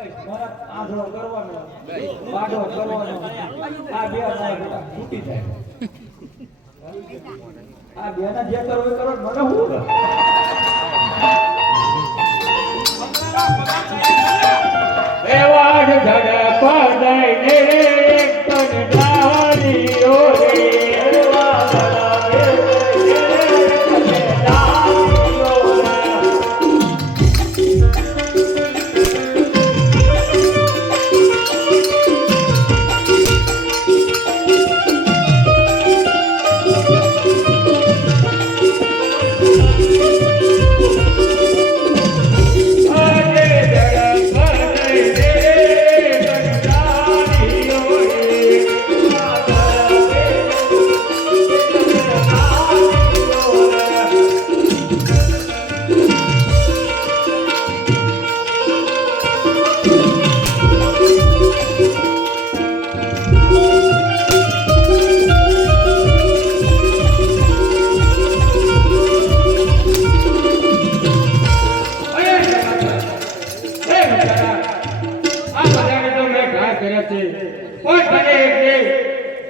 મારા આંધળો કરવાનો બાડો કરવાનો આ બે ના છૂટી જાય આ બે ના જે કરો એ કરો મને હું એવા ઝડપ દઈ ને તન ડાળીઓ રે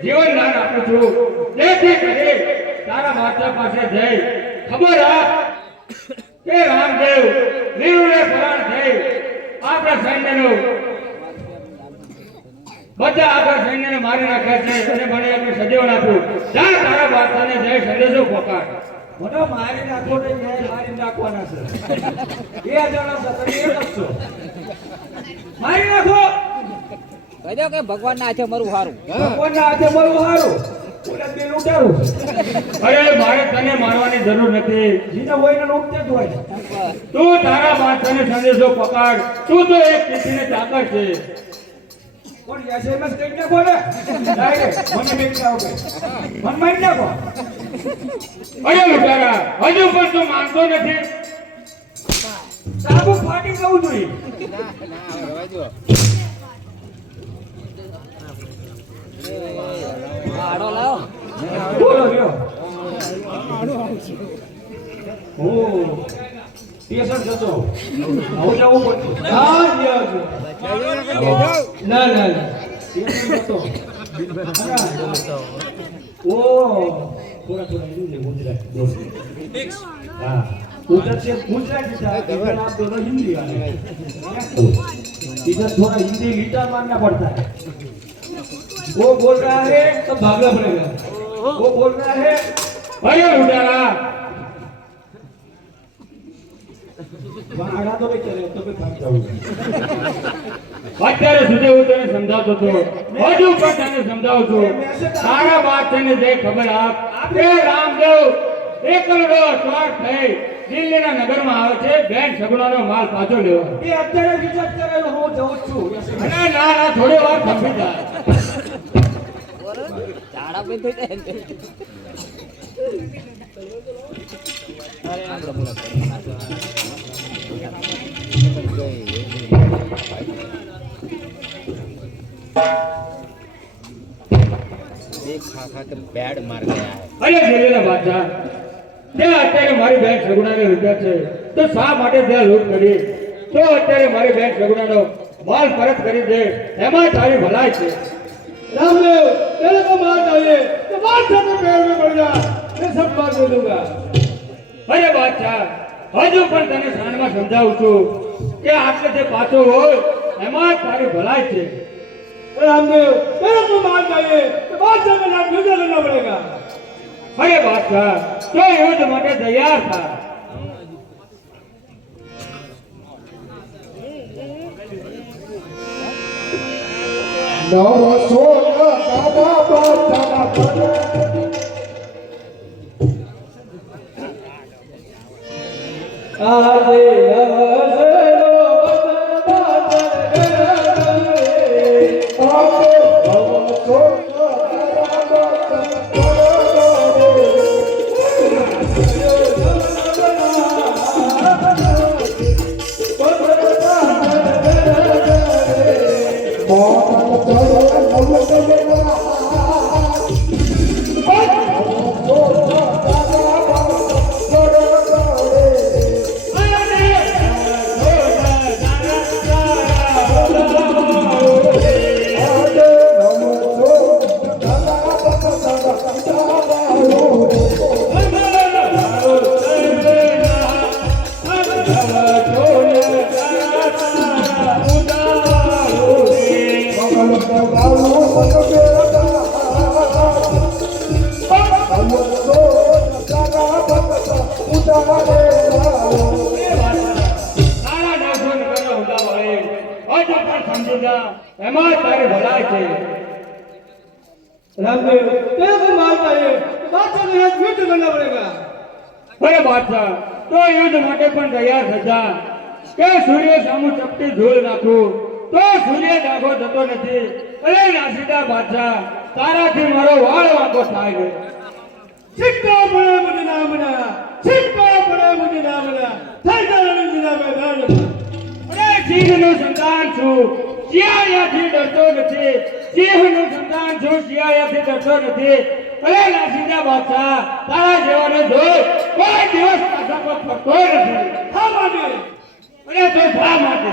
જીવન દાન આપું છું જેથી કરી તારા માતા પાસે જઈ ખબર આપ કે રામદેવ વીરુને પરાણ થઈ આપણા સૈન્યનું બધા આપણા સૈન્યને મારી નાખ્યા છે અને મને આપણે સજીવન આપ્યું જા તારા માતાને જઈ સંદેશો પહોંચાડ મને મારી નાખો ને મારી નાખવાના છે બે જણા છે તમે એક જ છો મારી નાખો કહેજો કે ભગવાનના હાથે મરવું સારું ભગવાનના હાથે મરવું સારું ઓલા બેન ઉડાડું અરે મારે તને મારવાની જરૂર નથી જીને હોય ને ઉઠતે જ હોય તું તારા માતાને સંદેશો પકડ તું તો એક પીઠીને ચાકર છે પણ એસએમએસ કઈ નાખો ને ડાયરેક્ટ મને બેન આવો મન મારી નાખો અરે ઉતારા હજુ પણ તું માનતો નથી સાબુ ફાટી જવું જોઈએ આડો લાવો બોલો લ્યો ઓ પેશન્ટ જતો આવું જવું પડતું હા લ્યો ના ના પેશન્ટ જતો ઓ થોડા હિન્દી ગુજરાત हाँ उधर से पूछ रहा था इधर आप दोनों हिंदी वाले इधर थोड़ा हिंदी लीटा मारना पड़ता है वो बोल रहा है तो भागना पड़ेगा वो बोल रहा है अरे उठारा आड़ा तो नहीं चले तो मैं भाग जाऊंगा અત્યારે સુધી હું તને સમજાવતો હતો હજુ પણ તને સમજાવું છું તારા બાપ તને જે ખબર આપ કે રામદેવ એકલડો ચોર થઈ દિલ્હીના નગરમાં આવે છે બેન સગુણાનો માલ પાછો લેવા એ અત્યારે વિચાર કરેલો હું જઉં છું ના ના થોડી વાર થંભી જાય ઝાડા પે થઈ જાય અરે આમ બોલો खा खा के बैड मार गया है अरे દિલ્હીના બાદશાહ તે અત્યારે મારી બેન સગુણાને રૂપિયા છે તો શા માટે તે લૂંટ કરી તો અત્યારે મારી બેન સગુણાનો માલ પરત કરી દે એમાં તારી ભલાઈ છે रामदेव तेरे को मार चाहिए तो मार से पैर में पड़ जा मैं सब बात दे दूंगा અરે બાદશાહ હજુ પણ તને સાંજમાં સમજાવું છું કે આટલે જે પાછો હોય એમાં તારી ભલાઈ છે रामदेव तेरे को मार चाहिए तो मार से मेरा युद्ध करना पड़ेगा અરે બાદશાહ તો યુદ્ધ માટે તૈયાર થા નવો સોના દાદા બાદશાહ આજે હજુ પણ સમજી જા, એમાં તારી ભલાઈ છે. रामदेव तेरे को मारता है बादशाह ने आज युद्ध करना पड़ेगा અરે બાદશાહ, તો યુદ્ધ માટે પણ તૈયાર થજા કે સૂર્ય સામુ ચપટી ધૂળ નાખું તો સૂર્ય ડાઘો થતો નથી. અરે નાસીદા બાદશાહ, તારાથી મારો વાળ વાંકો થાય છે. सिक्का पड़े मुझे ना मना सिक्का पड़े मुझे ना मना થઈ જવાનું જીના મેદાન અરે સિંહનું સંતાન છું, શિયાળાથી ડરતો નથી. સિંહનું સંતાન છું, શિયાળાથી ડરતો નથી. અરે નાસીદા બાદશાહ, તારા જેવાને જોઈ કોઈ દિવસ પાછા પર ફરતો નથી. હા માટે અરે તો શા માટે?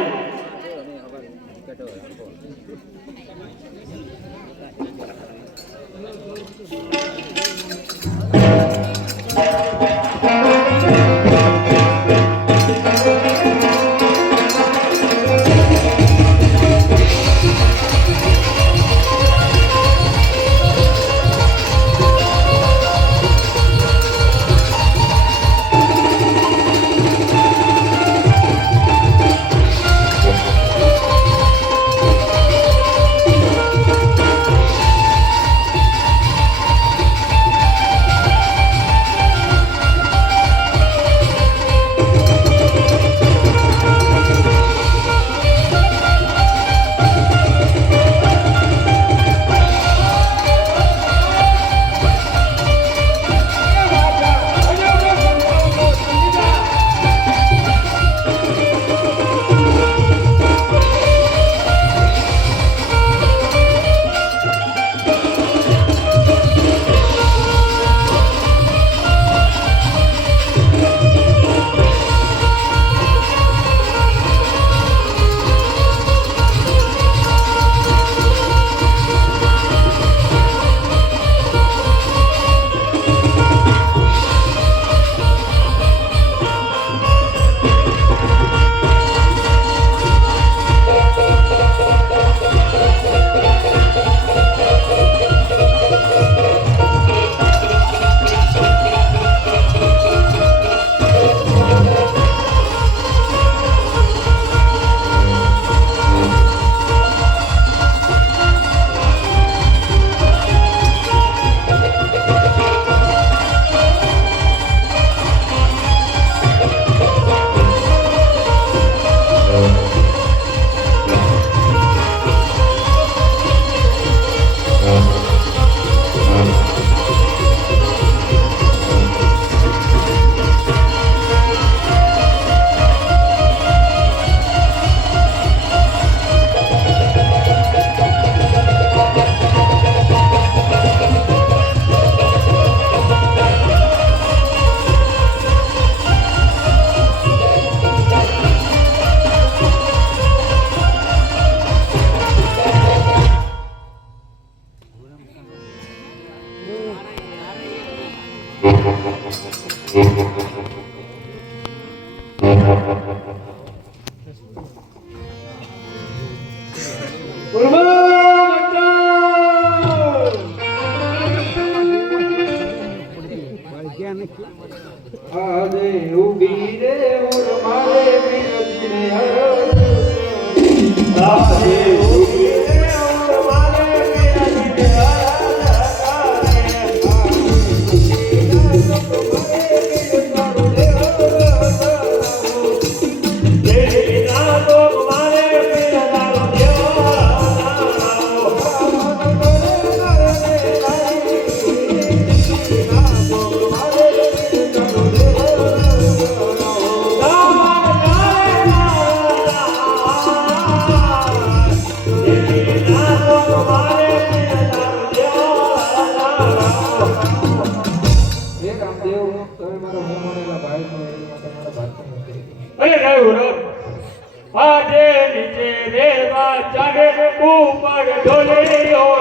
આજે ઉભી રે મારે વિરજને આજે ઉભી રે મારે વિરજને આજે નીચે રેવા ચાલે ઉપર ઢોલિયો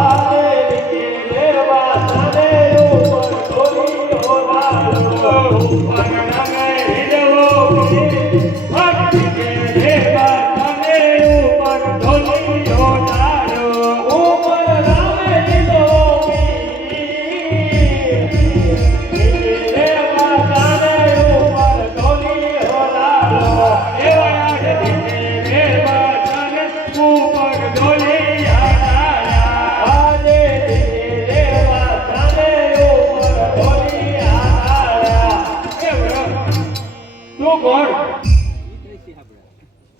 આજે નીચે રેવા ચાલે ઉપર ઢોલિયો ઉપર નામે હિરવો નીચે રેવા ચાલે ઉપર ઢોલિયો ઉપર નામે હિરવો નીચે રેવા ચાલે ઉપર ઢોલિયો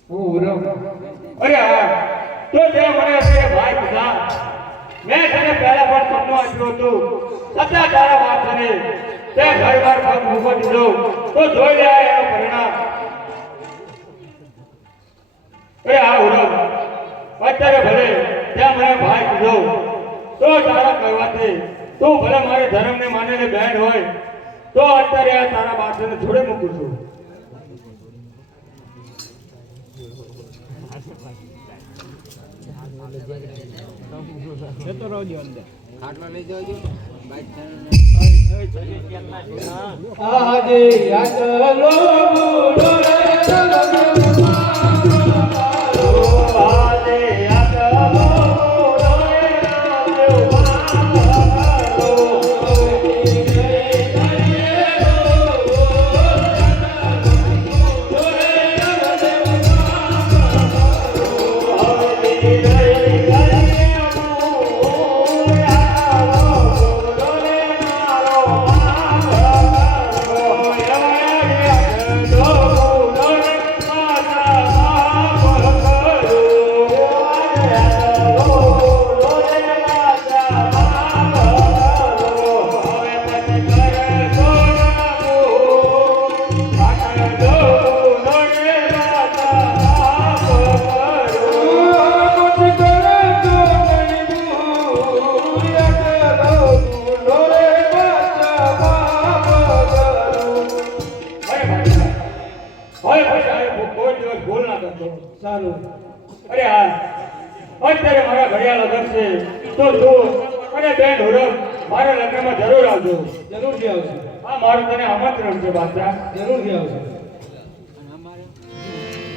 અરે હા, તો તે મને અત્યારે ભાઈ કીધા. મેં તને પહેલા પણ સપનું આપ્યું હતું, છતાં તારા બાપ તને તે ઘર-બાર પગ મૂકો દીધો, તો જોઈ લે એનું પરિણામ. અરે હા ઉરવ, અત્યારે ભલે ત્યાં મને ભાઈ કીધો, તો તારા કહેવાથી તું ભલે મારે ધર્મને માનીને બહેન હોય, તો અત્યારે આ તારા બાપને જોડે મૂકું છું. ખાટલો લઈ જજો બાઈક આજે યાદલો બોલો રે સારું. અરે હા, અત્યારે મારા ઘડિયાળ લગન છે, તો તું અને બેન હુરમ મારા લગ્નમાં જરૂર આવજો. જરૂરથી આવશે, આ મારું તને આમંત્રણ છે બાદશાહ. જરૂરથી આવશે.